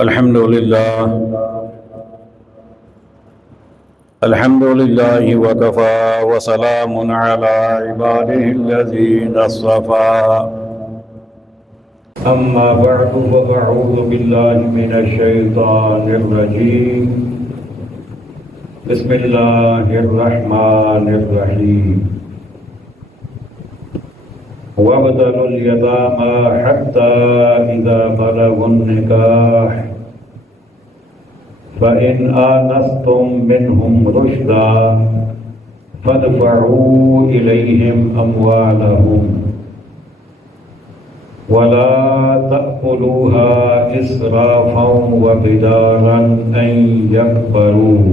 الحمد لله وكفى وسلام على عباده الذين اصطفى أما بعد فأعوذ بالله من الشيطان الرجيم بسم الله الرحمن الرحيم وابتلوا اليتامى حتى إذا بلغوا النكاح فإن آنستم منهم رشدا فادفعوا إليهم أموالهم ولا تأكلوها إسرافا وبدارا أن يكبروا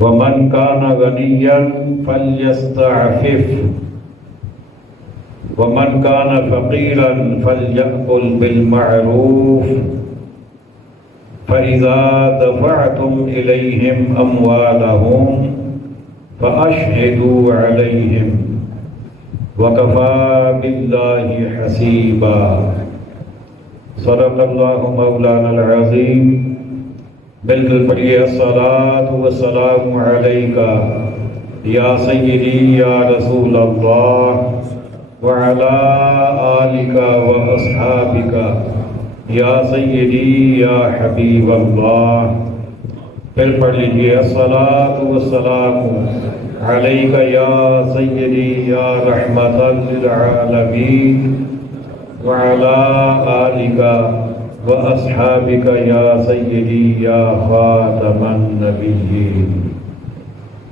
ومن كان غنيا فليستعفف ومن كان فقيرا فليأكل بالمعروف فإذا دفعتم إليهم أموالهم فأشهدوا عليهم وكفى بالله حسيبا صدق الله مولانا العظيم بالکل پڑھیے الصلاۃ والسلام علیک یا سیدی یا رسول اللہ وعلی آلک واصحابک یا سیدی یا حبیب اللہ. پھر پڑھ لیجیے الصلاۃ والسلام علیک یا سیدی یا رحمۃ للعالمین وعلی آلک وَأَصْحَابِكَ يَا سَيِّدِي يَا خَاتَمَ النَّبِيِّينَ.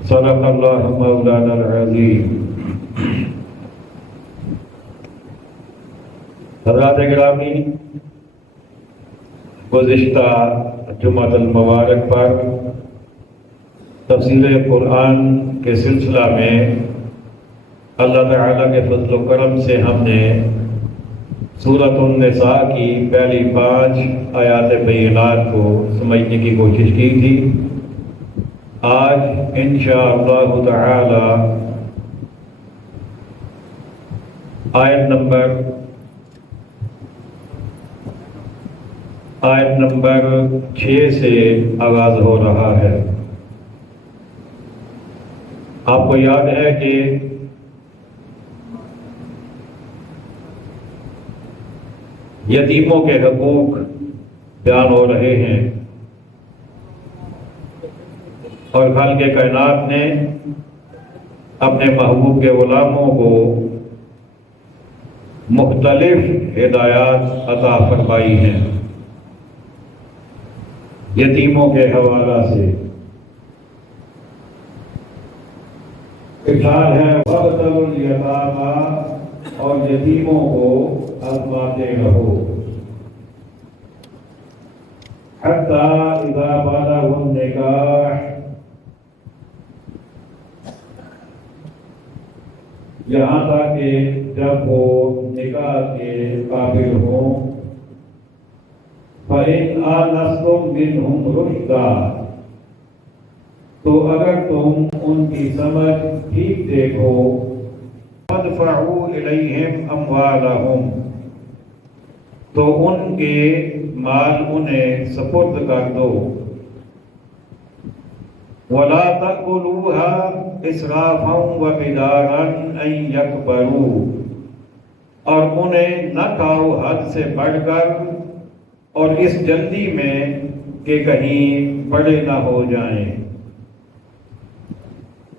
صدق اللہ مولانا العظیم. حضرات گرامی، گزشتہ جمعۃ المبارک پر تفسیر قرآن کے سلسلہ میں اللہ تعالیٰ کے فضل و کرم سے ہم نے سورۃ النساء کی پہلی 5 آیات بینات کو سمجھنے کی کوشش کی تھی. آج انشاءاللہ تعالی آیت نمبر 6 سے آغاز ہو رہا ہے. آپ کو یاد ہے کہ یتیموں کے حقوق بیان ہو رہے ہیں اور خالق کائنات نے اپنے محبوب کے غلاموں کو مختلف ہدایات عطا فرمائی ہیں یتیموں کے حوالہ سے. ارشاد ہے وَابْتَلُوا الْيَتَامَى، اور یتیموں کو آزماتے رہو حتیٰ اذا بلغوا النکاح، یہاں تک کہ جب وہ نکاح کے قابل ہوں. فَإِنْ آنَسْتُمْ مِنْهُمْ رُشْدًا، تو اگر تم ان کی سمجھ ٹھیک دیکھو فَادْفَعُوا إِلَيْهِمْ أَمْوَالَهُمْ، تو ان کے مال انہیں سپرد کر دو. وَلَا تَأْكُلُوهَا إِسْرَافًا وَبِدَارًا أَن يَكْبَرُوا، اور انہیں نہ کھاؤ حد سے بڑھ کر اور اس جلدی میں کہ کہیں بڑے نہ ہو جائیں.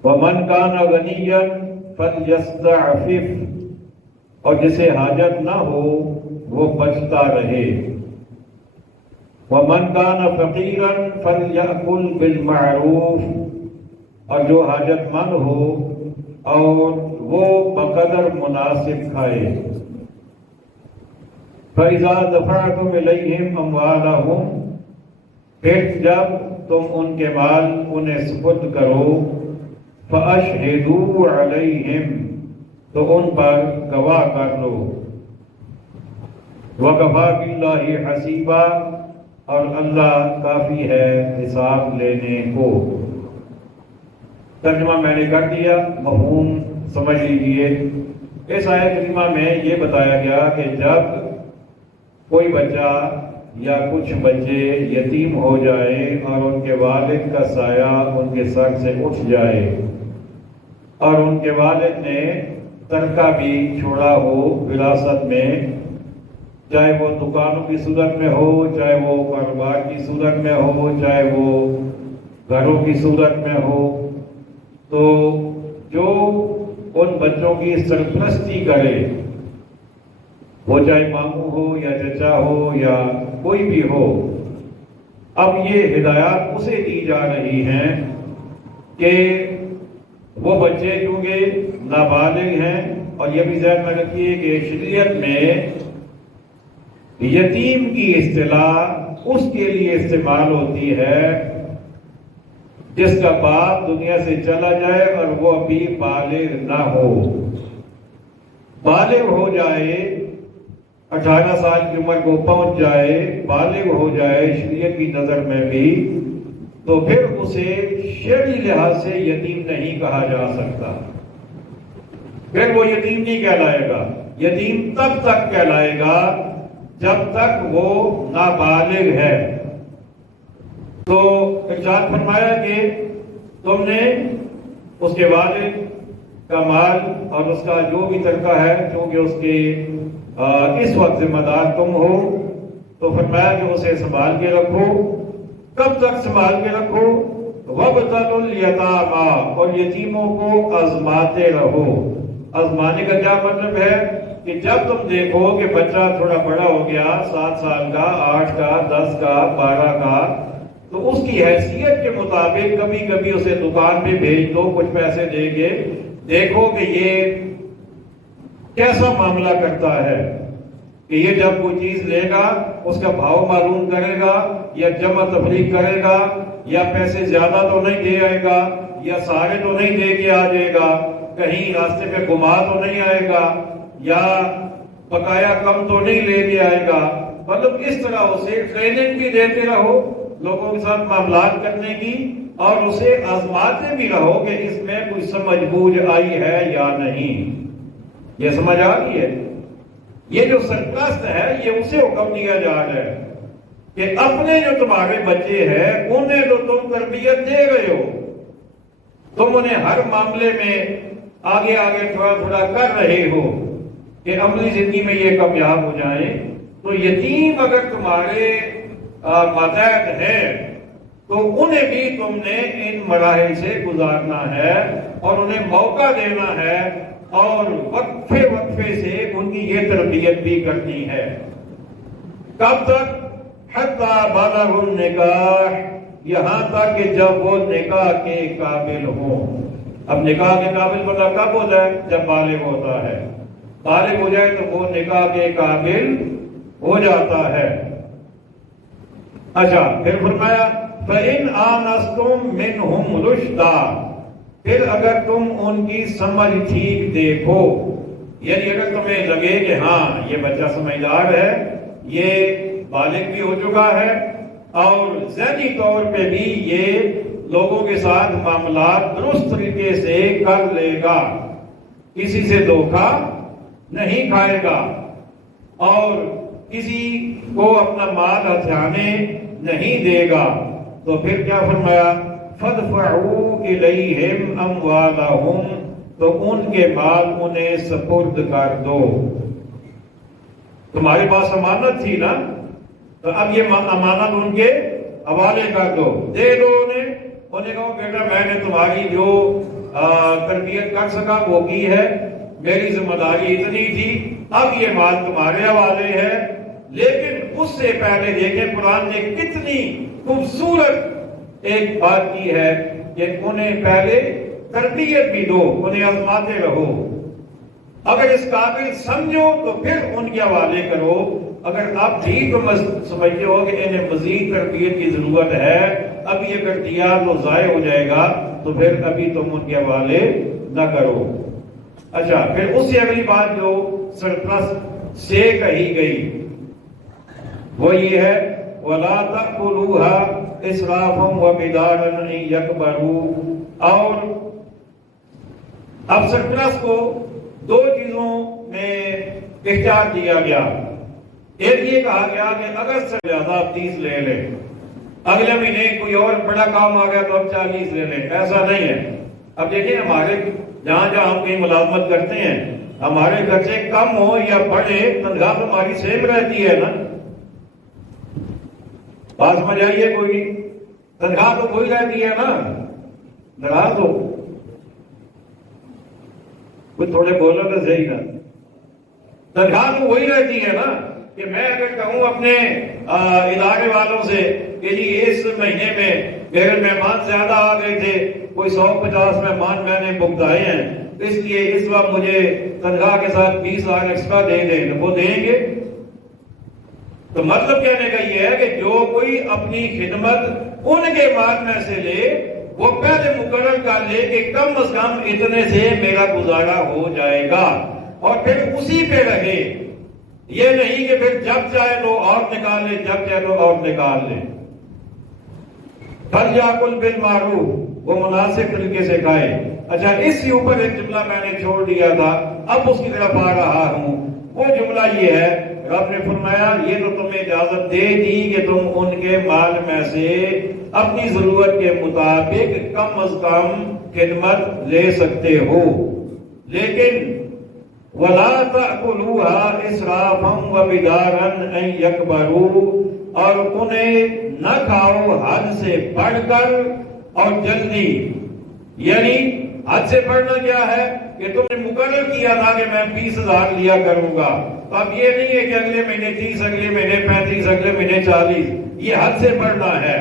وَمَنْ كَانَ غَنِيًّا فَلْيَسْتَعْفِفْ، اور جسے حاجت نہ ہو وہ بچتا رہے. وَمَنْ كَانَ فَقِيرًا فَلْيَأْكُلْ بِالْمَعْرُوفِ، اور جو حاجت مند ہو اور وہ بقدر مناسب کھائے. فَإِذَا دَفَعْتُمْ إِلَيْهِمْ أَمْوَالَهُمْ، پھر جب تم ان کے مال انہیں سپرد کرو. فَأَشْهِدُوا عَلَيْهِمْ، تو ان پر گواہ کر لو. وَكَفَى بِاللَّهِ حَسِيبًا، اور اللہ کافی ہے حساب لینے کو. ترجمہ میں نے کر دیا، مفہوم سمجھ لیجئے. اس آیت کریمہ میں یہ بتایا گیا کہ جب کوئی بچہ یا کچھ بچے یتیم ہو جائیں اور ان کے والد کا سایہ ان کے سر سے اٹھ جائے اور ان کے والد نے ترکہ بھی چھوڑا ہو وراثت میں، چاہے وہ دکانوں کی صورت میں ہو، چاہے وہ کاروبار کی صورت میں ہو، چاہے وہ گھروں کی صورت میں ہو، تو جو ان بچوں کی سرپرستی کرے، وہ چاہے ماموں ہو یا چچا ہو یا کوئی بھی ہو، اب یہ ہدایات اسے دی جا رہی ہیں کہ وہ بچے کیونکہ نابالغ ہیں، اور یہ بھی ذہن میں رکھیے کہ شریعت میں یتیم کی اصطلاح اس کے لیے استعمال ہوتی ہے جس کا باپ دنیا سے چلا جائے اور وہ ابھی بالغ نہ ہو۔ بالغ ہو جائے، 18 سال کی عمر کو پہنچ جائے، بالغ ہو جائے شریعت کی نظر میں بھی، تو پھر اسے شرعی لحاظ سے یتیم نہیں کہا جا سکتا، پھر وہ یتیم نہیں کہلائے گا۔ یتیم تب تک کہلائے گا جب تک وہ نابالغ ہے۔ تو ارشاد فرمایا کہ تم نے اس کے والد کا مال اور اس کا جو بھی ترکہ ہے، چونکہ اس کے اس وقت ذمہ دار تم ہو، تو فرمایا کہ اسے سنبھال کے رکھو۔ کب تک سنبھال کے رکھو؟ وَابْتَلُوا الْيَتَامَىٰ، اور یتیموں کو آزماتے رہو۔ آزمانے کا کیا مطلب ہے کہ جب تم دیکھو کہ بچہ تھوڑا بڑا ہو گیا، 7 سال کا، 8 کا، 10 کا، 12 کا، تو اس کی حیثیت کے مطابق کبھی کبھی اسے دکان پہ بھیج دو کچھ پیسے دے کے، دیکھو کہ یہ کیسا معاملہ کرتا ہے، کہ یہ جب کوئی چیز لے گا اس کا بھاؤ معلوم کرے گا، یا جمع تفریق کرے گا، یا پیسے زیادہ تو نہیں دے آئے گا، یا سارے تو نہیں دے کے آ جائے گا، کہیں راستے میں گما تو نہیں آئے گا، یا بقایا کم تو نہیں لے کے آئے گا۔ مطلب اس طرح اسے ٹریننگ بھی دیتے رہو لوگوں کے ساتھ معاملات کرنے کی، اور اسے آزماتے بھی رہو کہ اس میں کوئی سمجھ بوجھ آئی ہے یا نہیں، یہ سمجھ آ گئی ہے۔ یہ جو سرپرست ہے یہ اسے حکم دیا جا رہا ہے کہ اپنے جو تمہارے بچے ہیں انہیں تو تم تربیت دے رہے ہو، تم انہیں ہر معاملے میں آگے آگے تھوڑا تھوڑا کر رہے ہو کہ عملی زندگی میں یہ کامیاب ہو جائیں۔ تو یتیم اگر تمہارے ماتحت ہے تو انہیں بھی تم نے ان مراحل سے گزارنا ہے اور انہیں موقع دینا ہے، اور وقفے وقفے سے ان کی یہ تربیت بھی کرنی ہے۔ کب تک؟ حتی بالغ النکاح، یہاں تک کہ جب وہ نکاح کے قابل ہوں۔ اب نکاح کے قابل پتہ کب ہوتا ہے؟ جب بالغ ہوتا ہے۔ بالغ ہو جائے تو وہ نکاح کے قابل ہو جاتا ہے۔ اچھا، پھر فرمایا فَإِنْ آنَسْتُمْ مِنْهُمْ رُشْدًا، پھر اگر تم ان کی سمجھ ٹھیک دیکھو، یعنی اگر تمہیں لگے کہ ہاں یہ بچہ سمجھدار ہے، یہ بالغ بھی ہو چکا ہے، اور ذہنی طور پہ بھی یہ لوگوں کے ساتھ معاملات درست طریقے سے کر لے گا، کسی سے دھوکہ نہیں کھائے گا، اور کسی کو اپنا مال ہتھیانے نہیں دے گا، تو پھر کیا فرمایا؟ فَادْفَعُوا إِلَيْهِمْ أَمْوَالَهُمْ، تو ان کے مال انہیں سپرد کر دو۔ تمہارے پاس امانت تھی نا، تو اب یہ امانت ان کے حوالے کر دو، دے دو انہیں کہو بیٹا میں نے تمہاری جو تربیت کر سکا وہ کی ہے، میری ذمہ داری اتنی تھی، اب یہ مال تمہارے حوالے ہے۔ لیکن اس سے پہلے دیکھیں قرآن نے کتنی خوبصورت ایک بات کی ہے کہ انہیں پہلے تربیت بھی دو، انہیں آزماتے رہو، اگر اس قابل سمجھو تو پھر ان کے حوالے کرو۔ اگر آپ بھی تو سمجھتے ہو کہ انہیں مزید تربیت کی ضرورت ہے، ابھی اگر دیا تو ضائع ہو جائے گا، تو پھر ابھی تم ان کے حوالے نہ کرو۔ اچھا، پھر اس سے اگلی بات جو سرپرست سے کہی گئی وہ یہ ہے وَلَا تَأْكُلُوهَا إِسْرَافًا وَبِدَارًا أَن يَكْبَرُوا، اور اب سرپرست کو 2 چیزوں میں اختیار دیا گیا۔ ایک یہ کہا گیا کہ اگر سے زیادہ آپ 30 لے لیں، اگلے مہینے کوئی اور بڑا کام آ گیا تو اب 40 لے لیں، ایسا نہیں ہے۔ اب دیکھیں ہمارے جہاں ہم کہیں ملازمت کرتے ہیں، ہمارے خرچے کم ہو یا بڑھے، تنخواہ تو ہماری سیم رہتی ہے نا، بات سمجھ آئیے؟ کوئی تنخواہ تو وہی رہتی ہے نا، ناراض ہو کچھ تھوڑے بولو تو صحیح نا، تنخواہ تو وہی رہتی ہے نا۔ کہ میں اگر کہوں اپنے ادارے والوں سے کہ جی اس مہینے میں میرے مہمان زیادہ آ گئے تھے، کوئی 150 مہمان میں نے بکتائے ہیں، اس لیے اس وقت مجھے تنخواہ کے ساتھ 20,000 ایکسٹرا دے دیں، وہ دیں گے؟ تو مطلب کہنے کا یہ ہے کہ جو کوئی اپنی خدمت ان کے مال میں سے لے، وہ پہلے مقرر کر لے کہ کم از کم اتنے سے میرا گزارا ہو جائے گا، اور پھر اسی پہ رہے۔ یہ نہیں کہ پھر جب چاہے تو اور نکال لے، جب چاہے تو اور نکال لے۔ فَلْيَأْكُلْ بِالْمَعْرُوفِ، وہ مناسب طریقے سے کھائے۔ اچھا، اس کے اوپر ایک جملہ میں نے چھوڑ دیا تھا، اب اس کی طرف آ رہا ہوں۔ وہ جملہ یہ ہے، رب نے فرمایا یہ تو تمہیں اجازت دے دی کہ تم ان کے مال میں سے اپنی ضرورت کے مطابق کم از کم خدمت لے سکتے ہو، لیکن وَلَا تَأْكُلُوهَا إِسْرَافًا وَبِدَارًا أَن يَكْبَرُوا، اور انہیں نہ کھاؤ حد سے بڑھ کر اور جلدی۔ یعنی حد سے بڑھنا کیا ہے کہ تم نے مقرر کیا تھا کہ میں 20,000 لیا کروں گا، تو اب یہ نہیں ہے کہ اگلے مہینے 30، اگلے مہینے 35، اگلے مہینے 40، یہ حد سے بڑھنا ہے۔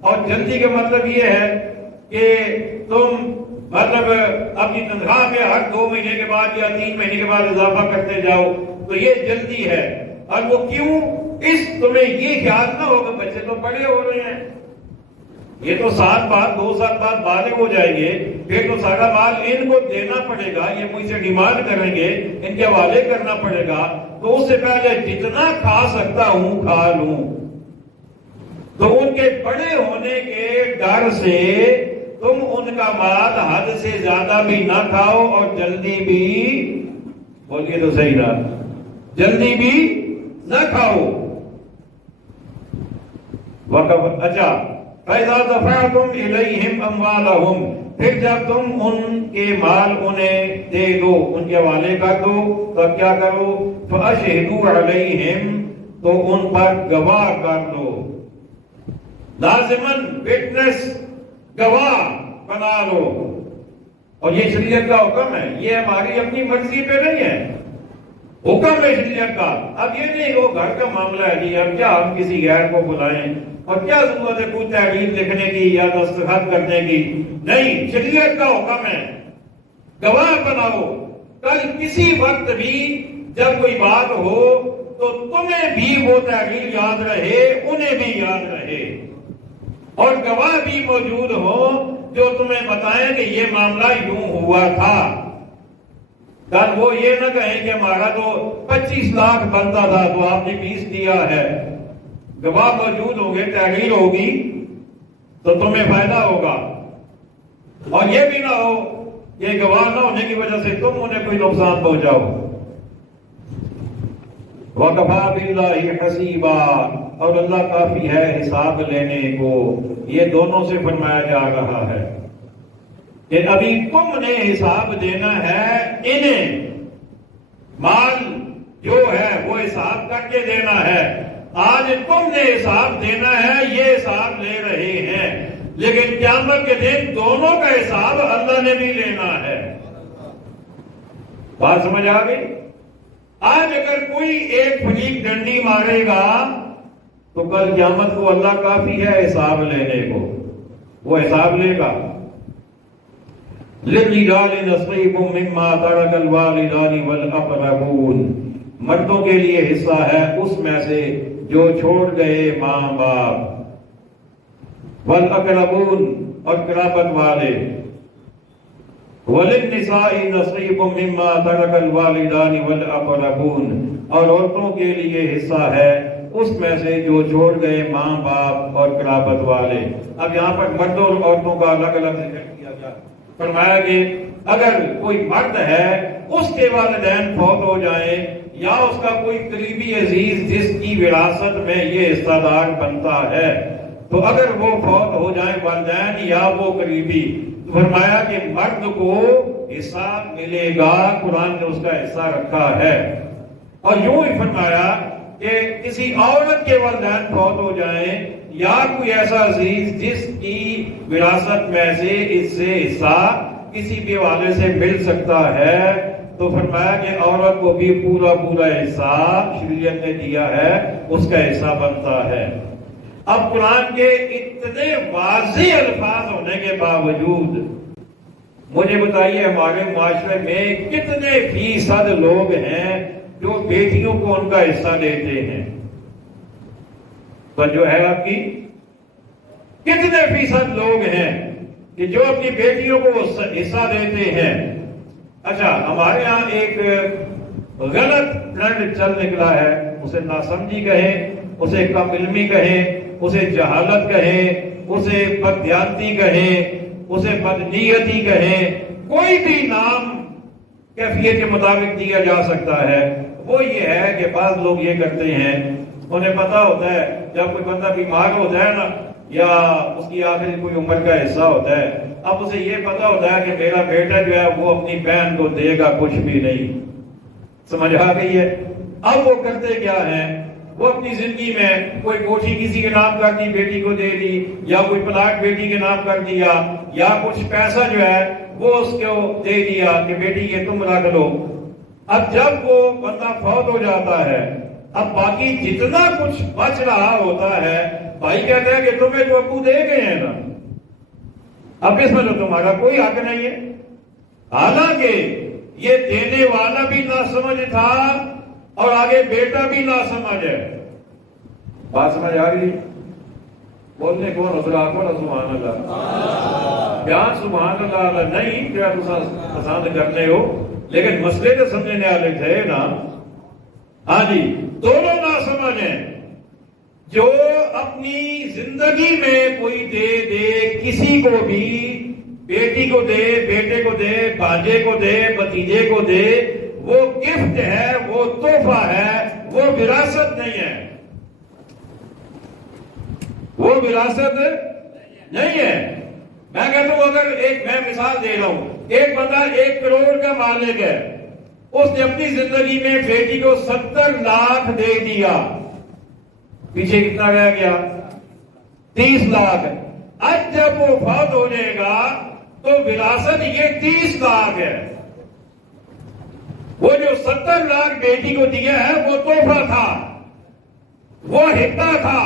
اور جلدی کا مطلب یہ ہے کہ تم مطلب اپنی تنخواہ میں ہر 2 مہینے کے بعد یا 3 مہینے کے بعد اضافہ کرتے جاؤ، تو یہ جلدی ہے۔ اور وہ کیوں؟ اس تمہیں یہ خیال نہ ہو کہ بچے تو بڑے ہو رہے ہیں، یہ تو 7 بعد 2 سال بعد بالغ ہو جائیں گے، پھر تو سارا مال ان کو دینا پڑے گا، یہ مجھ سے ڈیمانڈ کریں گے، ان کے حوالے کرنا پڑے گا، تو اس سے پہلے جتنا کھا سکتا ہوں کھا لوں۔ تو ان کے بڑے ہونے کے ڈر سے تم ان کا مال حد سے زیادہ بھی نہ کھاؤ اور جلدی بھی، بولیے تو صحیح رہا، جلدی بھی نہ کھاؤ۔ اچھا، فَإِذَا دَفَعْتُمْ إِلَيْهِمْ أَمْوَالَهُمْ، پھر جب تم ان کے مال انہیں دے دو، ان کے حوالے کر دو، تو اب کیا کرو؟ فَأَشْهِدُوا عَلَيْهِمْ، تو ان پر گواہ کر دو، لازماً وٹنس، گواہ بنا لو۔ اور یہ شریعت کا حکم ہے، یہ ہماری اپنی مرضی پہ نہیں ہے، حکم ہے شریعت کا۔ اب یہ نہیں کہ وہ گھر کا معاملہ ہے جی، اب کیا ہم کسی غیر کو بلائیں، اور کیا ضرورت ہے کوئی تحریر لکھنے کی یا دستخط کرنے کی؟ نہیں، شریعت کا حکم ہے، گواہ بناؤ۔ کل کسی وقت بھی جب کوئی بات ہو تو تمہیں بھی وہ تحریر یاد رہے، انہیں بھی یاد رہے، اور گواہ بھی موجود ہو جو تمہیں بتائیں کہ یہ معاملہ یوں ہوا تھا۔ کل وہ یہ نہ کہیں کہ ہمارا تو 25 لاکھ بنتا تھا تو آپ نے 20 دیا ہے۔ گواہ موجود ہوں گے، تحریر ہوگی تو تمہیں فائدہ ہوگا، اور یہ بھی نہ ہو کہ گواہ نہ ہونے کی وجہ سے تم انہیں کوئی نقصان پہنچاؤ۔ وَكَفَى بِاللَّهِ حَسِيبًا، اور اللہ کافی ہے حساب لینے کو۔ یہ دونوں سے فرمایا جا رہا ہے کہ ابھی تم نے حساب دینا ہے، انہیں مال جو ہے وہ حساب کر کے دینا ہے۔ آج تم نے حساب دینا ہے، یہ حساب لے رہے ہیں، لیکن قیامت کے دن دونوں کا حساب اللہ نے بھی لینا ہے۔ بات سمجھ آ گئی؟ آج اگر کوئی ایک فریق ڈنڈی مارے گا تو کل قیامت کو اللہ کافی ہے حساب لینے کو، وہ حساب لے گا۔ لِلرِّجَالِ نَصِيبٌ مِّمَّا تَرَكَ الْوَالِدَانِ وَالْأَقْرَبُونَ، مردوں کے لیے حصہ ہے اس میں سے جو چھوڑ گئے ماں باپ، وَالْأَقْرَبُونَ، اور قرابت والے، وَلِلنِّسَاءِ نَصِيبٌ مِّمَّا تَرَكَ الْوَالِدَانِ وَالْأَقْرَبُونَ، اور عورتوں کے لیے حصہ ہے اس میں سے جو چھوڑ گئے ماں باپ اور قرابت والے۔ اب یہاں پر مردوں اور عورتوں کا الگ الگ ذکر کیا گیا، فرمایا کہ اگر کوئی مرد ہے اس کے والدین فوت ہو جائیں یا اس کا کوئی قریبی عزیز جس کی وراثت میں یہ حصہ دار بنتا ہے، تو اگر وہ فوت ہو جائیں والدین یا وہ قریبی، فرمایا کہ مرد کو حصہ ملے گا، قرآن نے اس کا حصہ رکھا ہے۔ اور یوں ہی فرمایا کہ کسی عورت کے والدین فوت ہو جائیں یا کوئی ایسا عزیز جس کی وراثت میں سے اس سے حصہ کسی بھی حوالے سے مل سکتا ہے، تو فرمایا کہ عورت کو بھی پورا حصہ شریعت نے دیا ہے، اس کا حصہ بنتا ہے۔ اب قرآن کے اتنے واضح الفاظ ہونے کے باوجود مجھے بتائیے ہمارے معاشرے میں کتنے فیصد لوگ ہیں جو بیٹیوں کو ان کا حصہ دیتے ہیں؟ تو جو ہے آپ کی کتنے فیصد لوگ ہیں کہ جو اپنی بیٹیوں کو حصہ دیتے ہیں؟ اچھا، ہمارے ہاں ایک غلط ٹرینڈ چل نکلا ہے، اسے ناسمجھی کہیں، اسے کم علمی کہیں، اسے جہالت کہیں، اسے بددیانتی کہیں، اسے بدنیتی کہیں، کوئی بھی نام کیفیت کے مطابق دیا جا سکتا ہے۔ وہ یہ ہے کہ بعض لوگ یہ کرتے ہیں، انہیں پتا ہوتا ہے جب کوئی بندہ بیمار ہوتا ہے نا، یا اس کی آخری کوئی عمر کا حصہ ہوتا ہے، اب اسے یہ پتا ہوتا ہے کہ میرا بیٹا جو ہے وہ اپنی بہن کو دے گا کچھ بھی نہیں۔ سمجھ آ گئی ہے؟ اب وہ کرتے کیا ہیں، وہ اپنی زندگی میں کوئی کوٹھی کسی کے نام کر دی، بیٹی کو دے دی، یا کوئی پلاٹ بیٹی کے نام کر دیا، یا کچھ پیسہ جو ہے وہ اس کو دے دیا کہ بیٹی یہ تم رکھ لو۔ اب جب وہ بندہ فوت ہو جاتا ہے، اب باقی جتنا کچھ بچ رہا ہوتا ہے، بھائی کہتا ہے کہ تمہیں تو ابو دے گئے ہیں نا، اب اس میں تو تمہارا کوئی حق نہیں ہے۔ حالانکہ یہ دینے والا بھی ناسمجھ تھا اور آگے بیٹا بھی ناسمجھ ہے۔ بات سمجھ آ گئی؟ بولنے کون ادھر آ کون؟ سبحان اللہ، بیان سبحان اللہ نہیں کیا پسند کرتے ہو، لیکن مسئلے تو سمجھنے والے تھے نا۔ ہاں جی، دونوں ناسمجھ ہیں۔ جو اپنی زندگی میں کوئی دے کسی کو بھی، بیٹی کو دے، بیٹے کو دے، بھانجے کو دے، بھتیجے کو دے، وہ گفٹ ہے، وہ تحفہ ہے، وہ وراثت نہیں ہے، وہ وراثت نہیں ہے۔ میں کہتا ہوں اگر میں مثال دے رہا ہوں، ایک بندہ 1 کروڑ کا مالک ہے، اس نے اپنی زندگی میں بیٹی کو 70 لاکھ دے دیا، پیچھے کتنا رہ گیا؟ 30 لاکھ۔ اب جب وہ فوت ہو جائے گا تو وراثت یہ 30 لاکھ ہے۔ وہ جو 70 لاکھ بیٹی کو دیا ہے وہ تحفہ تھا، وہ حصہ تھا،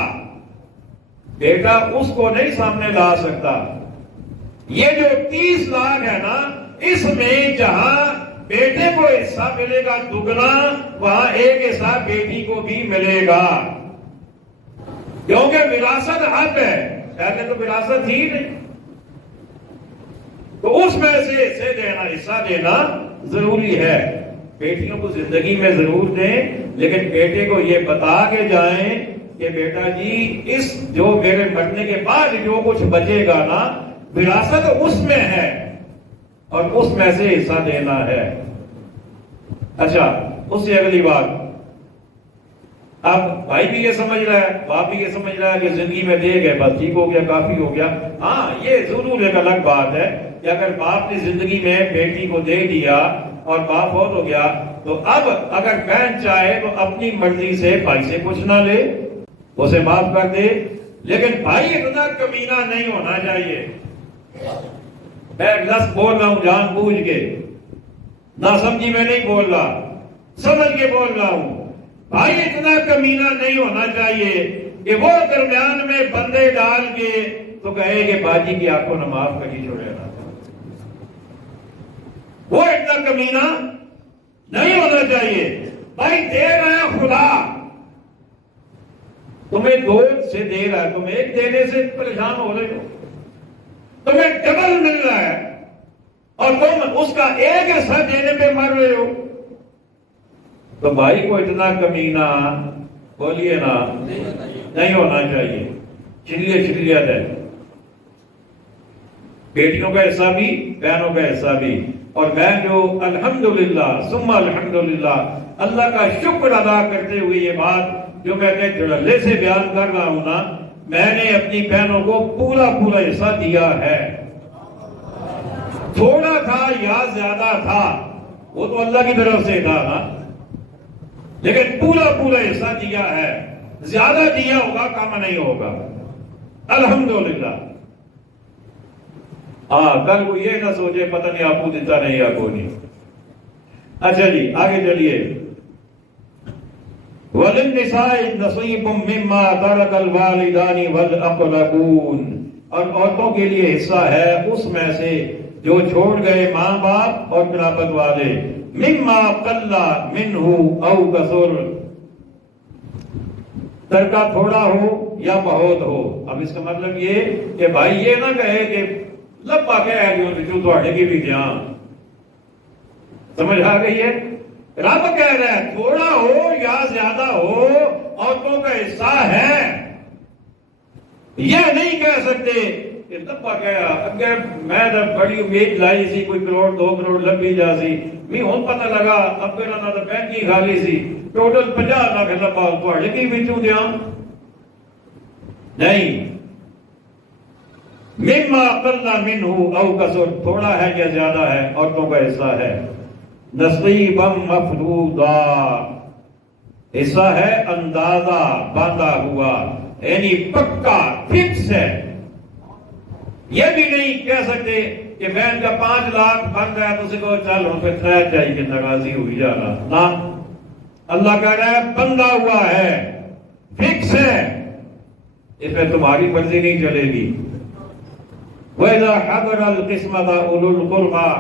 بیٹا اس کو نہیں سامنے لا سکتا۔ یہ جو 30 لاکھ ہے نا، اس میں جہاں بیٹے کو حصہ ملے گا دگنا، وہاں ایک حصہ بیٹی کو بھی ملے گا، کیونکہ وراثت حق ہے، پہلے تو وراثت ہی نہیں۔ تو اس میں سے حصہ دینا ضروری ہے۔ بیٹیوں کو زندگی میں ضرور دیں، لیکن بیٹے کو یہ بتا کے جائیں کہ بیٹا جی اس جو میرے مرنے کے بعد جو کچھ بچے گا نا، وراثت اس میں ہے اور اس میں سے حصہ دینا ہے۔ اچھا، اس سے اگلی بات، اب بھائی بھی یہ سمجھ رہا ہے، باپ بھی یہ سمجھ رہا ہے کہ زندگی میں دے گئے بس ٹھیک ہو گیا، کافی ہو گیا۔ ہاں، یہ ضرور ایک الگ بات ہے کہ اگر باپ نے زندگی میں بیٹی کو دے دیا اور باپ فوت ہو گیا، تو اب اگر بہن چاہے تو اپنی مرضی سے بھائی سے کچھ نہ لے، اسے معاف کر دے، لیکن بھائی اتنا کمینہ نہیں ہونا چاہیے۔ میں لفظ بول رہا ہوں جان بوجھ کے، نہ سمجھی میں نہیں بول رہا، سمجھ کے بول رہا ہوں۔ بھائی اتنا کمینہ نہیں ہونا چاہیے کہ وہ درمیان میں بندے ڈال کے تو کہے کہ باجی کی آپ کو نہ معاف کری چھوڑے گا۔ وہ اتنا کمینہ نہیں ہونا چاہیے۔ بھائی دے رہا ہے خدا، تمہیں 2 سے دے رہا ہے، تم ایک دینے سے پریشان ہو رہے ہو، تمہیں ڈبل مل رہا ہے اور تم اس کا ایک حصہ دینے پہ مر رہے ہو۔ تو بھائی کو اتنا کمینہ بولیے نا نہیں ہونا چاہیے۔ چلیے ہے، بیٹیوں کا حصہ بھی، بہنوں کا حصہ بھی، اور بہن جو الحمدللہ ثم الحمدللہ اللہ کا شکر ادا کرتے ہوئے یہ بات جو میں اپنے دھڑلے سے بیان کر رہا ہوں نا، میں نے اپنی بہنوں کو پورا حصہ دیا ہے. تھوڑا تھا یا زیادہ تھا وہ تو اللہ کی طرف سے تھا نا، لیکن پورا حصہ دیا ہے. زیادہ دیا ہوگا کم نہیں ہوگا الحمدللہ. کل کو یہ نہ سوچے پتہ نہیں آپ کو دیتا نہیں یا کوئی نہیں. اچھا جی آگے چلیے. وَلِلنِّسَاءِ نَصِيبٌ مِّمَّا تَرَكَ الْوَالِدَانِ وَالْأَقْرَبُونَ، اور عورتوں کے لیے حصہ ہے اس میں سے جو چھوڑ گئے ماں باپ اور قرابت والے. مِمَّا قَلَّ مِنْهُ أَوْ كَثُرَ، ترکہ تھوڑا ہو یا بہت ہو. اب اس کا مطلب یہ کہ بھائی یہ نہ کہے کہ لبا کہہ جو تھوڑے کی بھی دھیان. سمجھ آ گئی ہے؟ رب کہہ رہا ہے تھوڑا ہو یا زیادہ ہو عورتوں کا حصہ ہے. یہ نہیں کہہ سکتے کہ لبا کہا اگر میں بڑی امید لائی سی کوئی کروڑ 2 کروڑ لبی جا سی میں ہوں پتہ لگا اب میرا نہ تو بینک کی خالی سی ٹوٹل 50 لاکھ لبا تھوڑے کی بھی دھیان نہیں. مما قل منه او کثر، تھوڑا ہے یا زیادہ ہے عورتوں کا حصہ ہے. نصیبا مفروضا، حصہ ہے اندازہ باندھا ہوا یعنی پکا فکس ہے. یہ بھی نہیں کہہ سکتے کہ میں ان کا 5 لاکھ بن گیا تو اسے کہو چل ہوں پہ خیر جائے کہ ناراضی ہوئی جانا نہ. اللہ کہہ رہا ہے بندھا ہوا ہے، فکس ہے، اس میں تمہاری مرضی نہیں چلے گی. وَإِذَا حَضَرَ الْقِسْمَةَ أُولُو الْقُرْبَى،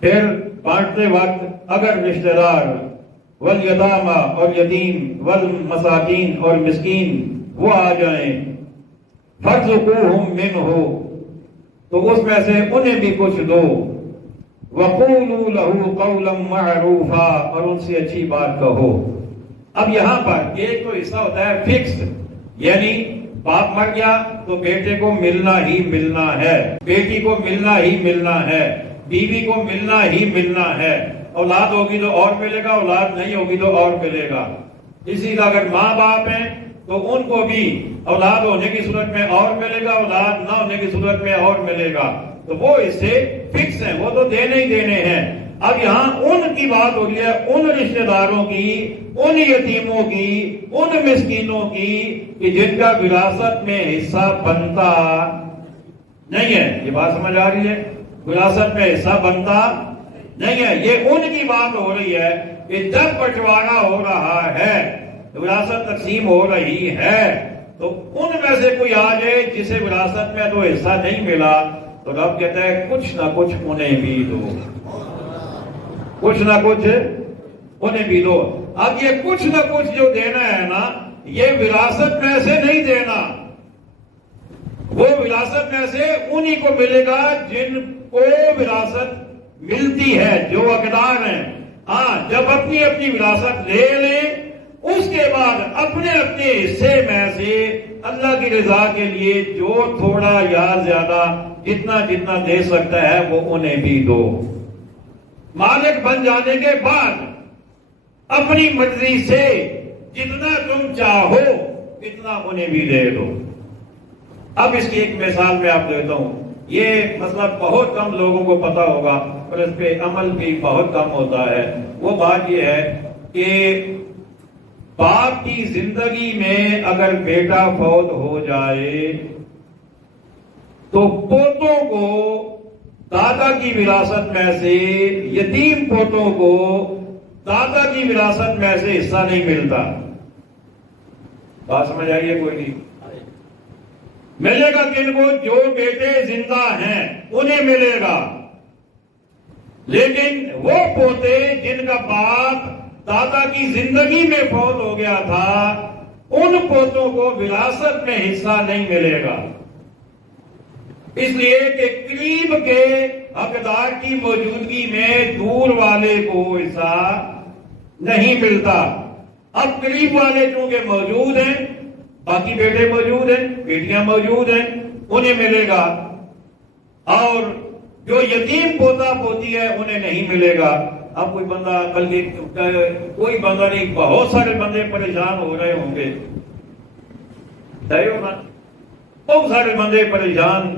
پھر بانٹتے وقت اگر رشتہ دار والیتامی اور یتیم والمساکین اور مسکین وہ آ جائیں فَارْزُقُوهُم مِّنْهُ، تو اس میں سے انہیں بھی کچھ دو. وَقُولُوا لَهُ قَوْلًا مَّعْرُوفًا، اور ان سے اچھی بات کہو. اب یہاں پر ایک تو حصہ ہوتا ہے فکس، یعنی باپ مر گیا تو بیٹے کو ملنا ہی ملنا ہے، بیٹی کو ملنا ہی ملنا ہے، بیوی کو ملنا ہی ملنا ہے. اولاد ہوگی تو اور ملے گا، اولاد نہیں ہوگی تو اور ملے گا. اسی طرح اگر ماں باپ ہیں تو ان کو بھی اولاد ہونے کی صورت میں اور ملے گا، اولاد نہ ہونے کی صورت میں اور ملے گا. تو وہ اس سے فکس ہیں، وہ تو دینے ہی دینے ہیں. اب یہاں ان کی بات ہو رہی ہے، ان رشتہ داروں کی، ان یتیموں کی، ان مسکینوں کی کہ جن کا وراثت میں حصہ بنتا نہیں ہے. یہ بات سمجھ آ رہی ہے؟ وراثت میں حصہ بنتا نہیں ہے. یہ ان کی بات ہو رہی ہے کہ جب بٹوارا ہو رہا ہے، وراثت تقسیم ہو رہی ہے، تو ان میں سے کوئی آ جائے جسے وراثت میں تو حصہ نہیں ملا، تو رب کہتا ہے کچھ نہ کچھ انہیں بھی دو، کچھ نہ کچھ انہیں بھی دو. اب یہ کچھ نہ کچھ جو دینا ہے نا، یہ وراثت میں سے نہیں دینا. وہ وراثت میں سے انہی کو ملے گا جن کو وراثت ملتی ہے، جو حقدار ہیں. جب اپنی اپنی وراثت لے لیں، اس کے بعد اپنے اپنے حصے میں سے اللہ کی رضا کے لیے جو تھوڑا یا زیادہ جتنا جتنا دے سکتا ہے وہ انہیں بھی دو. مالک بن جانے کے بعد اپنی مرضی سے جتنا تم چاہو اتنا انہیں بھی دے دو. اب اس کی ایک مثال میں آپ دیتا ہوں. یہ مسئلہ بہت کم لوگوں کو پتا ہوگا اور اس پہ عمل بھی بہت کم ہوتا ہے. وہ بات یہ ہے کہ باپ کی زندگی میں اگر بیٹا فوت ہو جائے تو پوتوں کو دادا کی وراثت میں سے، یتیم پوتوں کو دادا کی وراثت میں سے حصہ نہیں ملتا. بات سمجھ آئیے؟ کوئی نہیں ملے گا. کن کو؟ جو بیٹے زندہ ہیں انہیں ملے گا. لیکن وہ پوتے جن کا باپ دادا کی زندگی میں فوت ہو گیا تھا، ان پوتوں کو وراثت میں حصہ نہیں ملے گا. اس لیے کہ قریب کے حقدار کی موجودگی میں دور والے کو حصہ نہیں ملتا. اب قریب والے چونکہ موجود ہیں، باقی بیٹے موجود ہیں، بیٹیاں موجود ہیں، انہیں ملے گا. اور جو یتیم پوتا پوتی ہے انہیں نہیں ملے گا. اب کوئی بندہ بلکہ کوئی بندہ نہیں، بہت سارے بندے پریشان ہو رہے ہوں گے، بہت سارے بندے پریشان،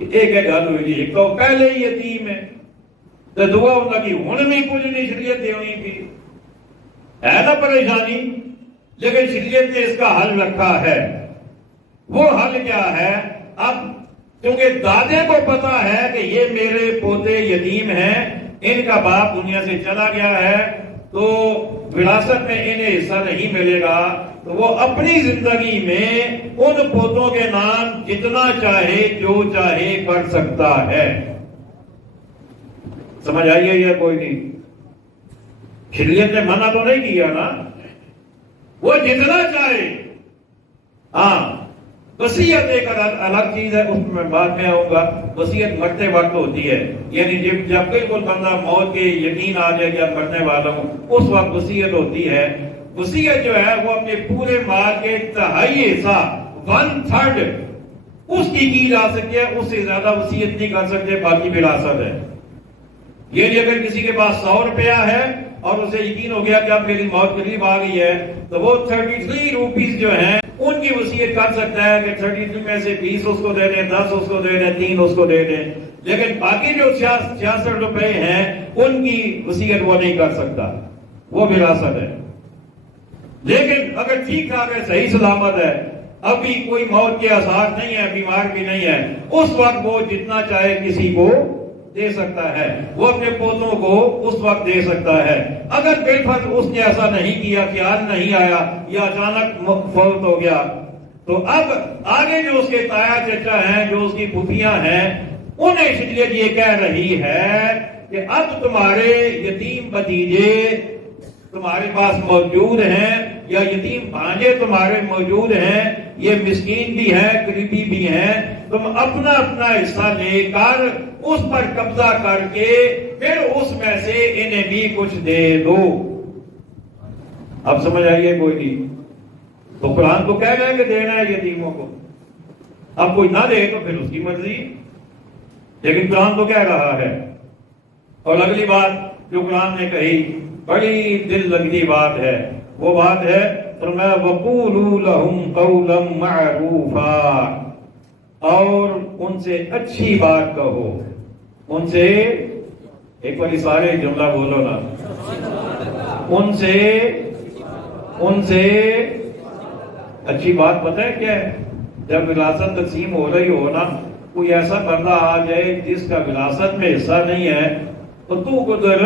ایک گل ہوئی ایک تو پہلے ہی یتیم ہے تو دعا ان کی ہوں بھی کچھ نہیں، شریعت دینی بھی ہے نا پریشانی، لیکن شریعت نے اس کا حل رکھا ہے۔ وہ حل کیا ہے؟ اب کیونکہ دادے کو پتا ہے کہ یہ میرے پوتے یتیم ہیں، ان کا باپ دنیا سے چلا گیا ہے، تو وراثت میں انہیں حصہ نہیں ملے گا، تو وہ اپنی زندگی میں ان پوتوں کے نام جتنا چاہے جو چاہے کر سکتا ہے۔ سمجھ آئیے یا کوئی نہیں؟ شریعت نے منع تو نہیں کیا نا، وہ جتنا چاہے۔ ہاں وصیت ایک الگ چیز ہے، اس میں بعد میں آؤں گا۔ وصیت مرتے وقت ہوتی ہے، یعنی جب بالکل بندہ موت کے یقین آ جائے کہ مرنے والا ہوں، اس وقت وصیت ہوتی ہے۔ وصیت جو ہے وہ اپنے پورے مال کے تہائی حصہ 1/3 اس کی جا سکتی ہے، اس سے زیادہ وصیت نہیں کر سکتے، باقی وراثت ہے۔ یہ اگر کسی کے پاس 100 روپیہ ہے اور اسے یقین ہو گیا کہ اب میری موت قریب آ گئی ہے، تو وہ 33 روپیز جو ہیں ان کی وصیت کر سکتا ہے کہ 33 میں سے 20 اس کو دے دیں، 10 اس کو دے دیں، 3 اس کو دے دیں، لیکن باقی جو 66 روپے ہیں ان کی وصیت وہ نہیں کر سکتا، وہ وراثت ہے۔ لیکن اگر ٹھیک ٹھاک ہے، صحیح سلامت ہے، ابھی کوئی موت کے آثار نہیں ہے، بیمار بھی نہیں ہے، اس وقت وہ جتنا چاہے کسی کو دے سکتا ہے، وہ اپنے پوتوں کو اس وقت دے سکتا ہے۔ اگر بالفرض اس نے ایسا نہیں کیا، خیال نہیں آیا یا اچانک فوت ہو گیا، تو اب آگے جو اس کے تایا چچا ہیں، جو اس کی پھوپھیاں ہیں، انہیں شریعت یہ کہہ رہی ہے کہ اب تمہارے یتیم بھتیجے تمہارے پاس موجود ہیں یا یتیم بھانجے تمہارے موجود ہیں، یہ مسکین بھی ہیں، غریبی بھی ہیں، تم اپنا اپنا حصہ لے کر اس پر قبضہ کر کے پھر اس میں سے انہیں بھی کچھ دے دو۔ اب سمجھ آئیے کوئی نہیں؟ تو قرآن تو کہہ رہے ہیں کہ دینا ہے یتیموں کو، اب کوئی نہ دے تو پھر اس کی مرضی، لیکن قرآن تو کہہ رہا ہے۔ اور اگلی بات جو قرآن نے کہی بڑی دل لگی بات ہے، وہ بات ہے فرمایا وَقُولُوا لَهُمْ قَوْلًا مَعْرُوفًا، اور ان سے اچھی بات کہو، ان سے ایک بار سارے جملہ بولو نا، ان سے اچھی بات پتہ ہے کیا ہے؟ جب وراثت تقسیم ہو رہی ہو نا، کوئی ایسا بندہ آ جائے جس کا وراثت میں حصہ نہیں ہے، تو کدھر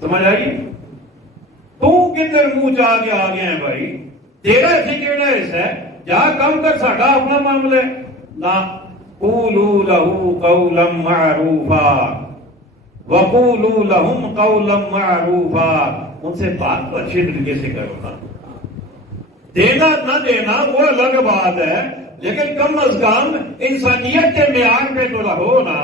سمجھ آئی؟ تو کدھر منہ چاہ کے آ گئے ہیں بھائی؟ تیرا کیڑا حصہ ہے، جا کم کر، ساڈا اپنا معاملہ ہے نا۔ قولوا له قولا معروفا وقولوا لهم قولا معروفا، ان سے بات کو اچھے طریقے سے کرو نا۔ دینا نہ دینا وہ الگ بات ہے، لیکن کم از کم انسانیت کے معیار پہ تو رہو نا،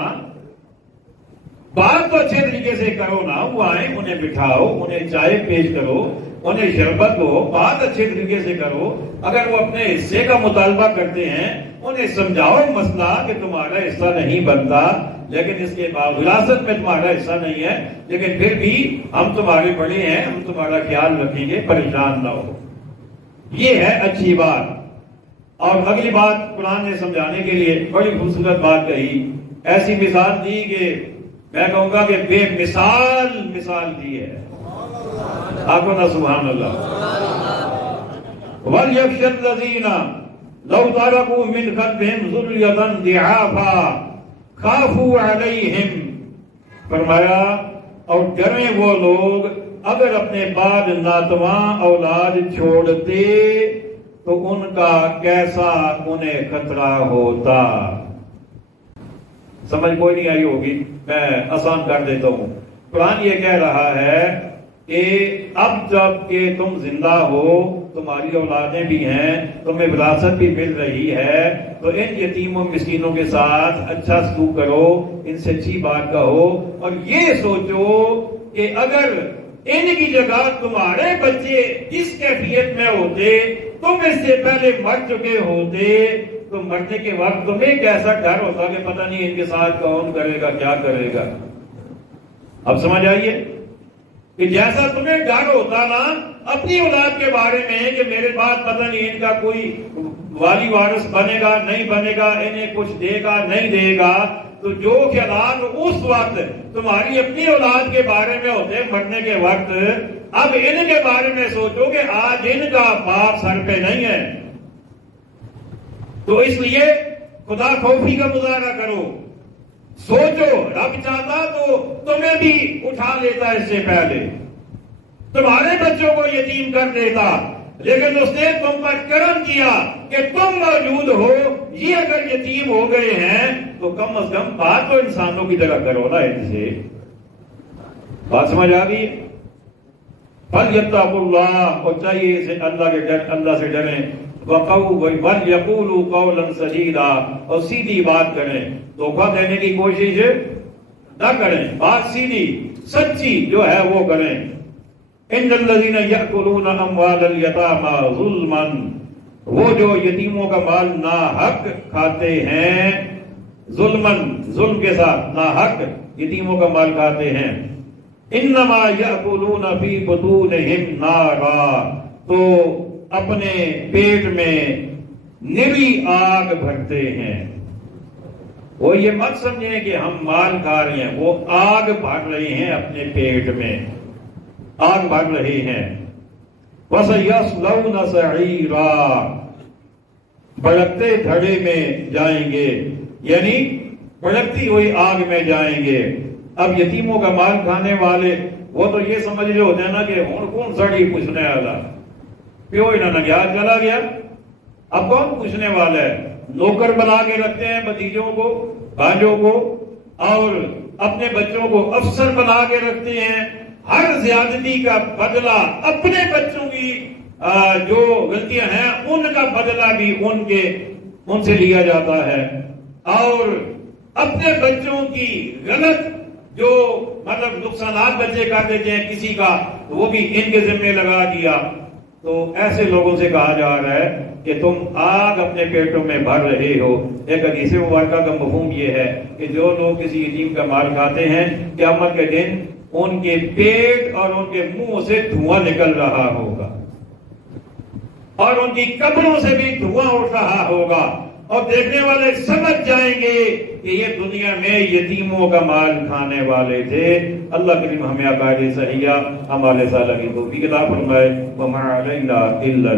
بات تو اچھے طریقے سے کرو نا۔ وہ آئیں، انہیں بٹھاؤ، انہیں چائے پیش کرو، انہیں شربت دو، بات اچھے طریقے سے کرو۔ اگر وہ اپنے حصے کا مطالبہ کرتے ہیں، انہیں سمجھاؤ مسئلہ کہ تمہارا حصہ نہیں بنتا، لیکن اس کے بعد وراثت میں تمہارا حصہ نہیں ہے، لیکن پھر بھی ہم تمہارے بڑے ہیں، ہم تمہارا خیال رکھیں گے، پریشان نہ ہو۔ یہ ہے اچھی بات۔ اور اگلی بات قرآن نے سمجھانے کے لیے بڑی خوبصورت بات کہی، ایسی مثال دی کہ میں کہوں گا کہ بے مثال دی ہے۔ آپ کو نا سبحان اللہ۔ وَلْيَخْشَ الَّذِينَ لَوْ تَرَكُوا مِنْ خَلْفِهِمْ ذُرِّيَّةً ضِعَافًا خَافُوا عَلَيْهِمْ، فرمایا اور ڈریں وہ لوگ اگر اپنے بعد ناتواں اولاد چھوڑتے تو ان کا کیسا انہیں خطرہ ہوتا۔ سمجھ کوئی نہیں آئی ہوگی، میں آسان کر دیتا ہوں۔ قرآن یہ کہہ رہا ہے کہ اب جب کہ تم زندہ ہو، تمہاری اولادیں بھی ہیں، تمہیں وراثت بھی مل رہی ہے، تو ان یتیموں مسکینوں کے ساتھ اچھا سلوک کرو، ان سے اچھی بات کہو، اور یہ سوچو کہ اگر ان کی جگہ تمہارے بچے اس کیفیت میں ہوتے، تم اس سے پہلے مر چکے ہوتے، تو مرنے کے وقت تمہیں کیسا ڈر ہوتا کہ پتہ نہیں ان کے ساتھ کون کرے گا، کیا کرے گا۔ اب سمجھ آئیے کہ جیسا تمہیں ڈر ہوتا نا اپنی اولاد کے بارے میں کہ میرے بعد پتہ نہیں ان کا کوئی والی وارث بنے گا نہیں بنے گا، انہیں کچھ دے گا نہیں دے گا، تو جو خیالات اس وقت تمہاری اپنی اولاد کے بارے میں ہوتے مرنے کے وقت، اب ان کے بارے میں سوچو کہ آج ان کا باپ سر پہ نہیں ہے، تو اس لیے خدا خوفی کا مظاہرہ کرو، سوچو رب چاہتا تو تمہیں بھی اٹھا لیتا اس سے پہلے، تمہارے بچوں کو یتیم کر دیتا، لیکن اس نے تم پر کرم کیا کہ تم موجود ہو، یہ اگر یتیم ہو گئے ہیں تو کم از کم بات تو انسانوں کی طرح کرو نا ان سے۔ بات سمجھ آ گئی؟ فَلْيَتَّقُوا اللَّهَ، اور چاہیے اسے اللہ سے ڈریں، وَلْيَقُولُوا قَوْلًا سَدِيدًا، اور سیدھی بات کریں، دھوکہ دینے کی کوشش نہ کریں، بات سیدھی سچی جو ہے وہ کریں۔ ان الذين ياكلون اموال اليتامى ظلما، وہ جو یتیموں کا مال ناحق کھاتے ہیں، ظلم کے ساتھ ناحق یتیموں کا مال کھاتے ہیں، انما ياكلون في بطونهم نارا، تو اپنے پیٹ میں نری آگ بھرتے ہیں۔ وہ یہ مت سمجھیں کہ ہم مال کھا رہے ہیں، وہ آگ بھر رہے ہیں اپنے پیٹ میں، آگ بھر رہے ہیں۔ وَسَيَصْلَوْنَ سَعِيرًا، بھڑکتے دھڑے میں جائیں گے، یعنی بھڑکتی ہوئی آگ میں جائیں گے۔ اب یتیموں کا مال کھانے والے وہ تو یہ سمجھ رہے ہوتے ہیں نا کہ کون سڑی پوچھنے والا، پیو انہوں نے یاد چلا گیا، اب کون پوچھنے والا ہے؟ نوکر بنا کے رکھتے ہیں بھتیجوں کو، بھانجوں کو، اور اپنے بچوں کو افسر بنا کے رکھتے ہیں، ہر زیادتی کا بدلہ اپنے بچوں کی جو غلطیاں ہیں ان کا بدلہ بھی ان سے لیا جاتا ہے، اور اپنے بچوں کی غلط جو مطلب نقصانات بچے کر دیتے ہیں کسی کا، وہ بھی ان کے ذمہ لگا دیا۔ تو ایسے لوگوں سے کہا جا رہا ہے کہ تم آگ اپنے پیٹوں میں بھر رہے ہو۔ ایک حدیث مبارکہ کا مفہوم یہ ہے کہ جو لوگ کسی یتیم کا مال کھاتے ہیں، قیامت کے دن ان کے پیٹ اور ان کے منہ سے دھواں نکل رہا ہوگا، اور ان کی قبروں سے بھی دھواں اٹھ رہا ہوگا، اور دیکھنے والے سمجھ جائیں گے کہ یہ دنیا میں یتیموں کا مال کھانے والے تھے۔ اللہ کریم ہمیں عقائد صحیحہ اعمال صالحہ کی توفیق عطا فرمائے۔ وما علینا الا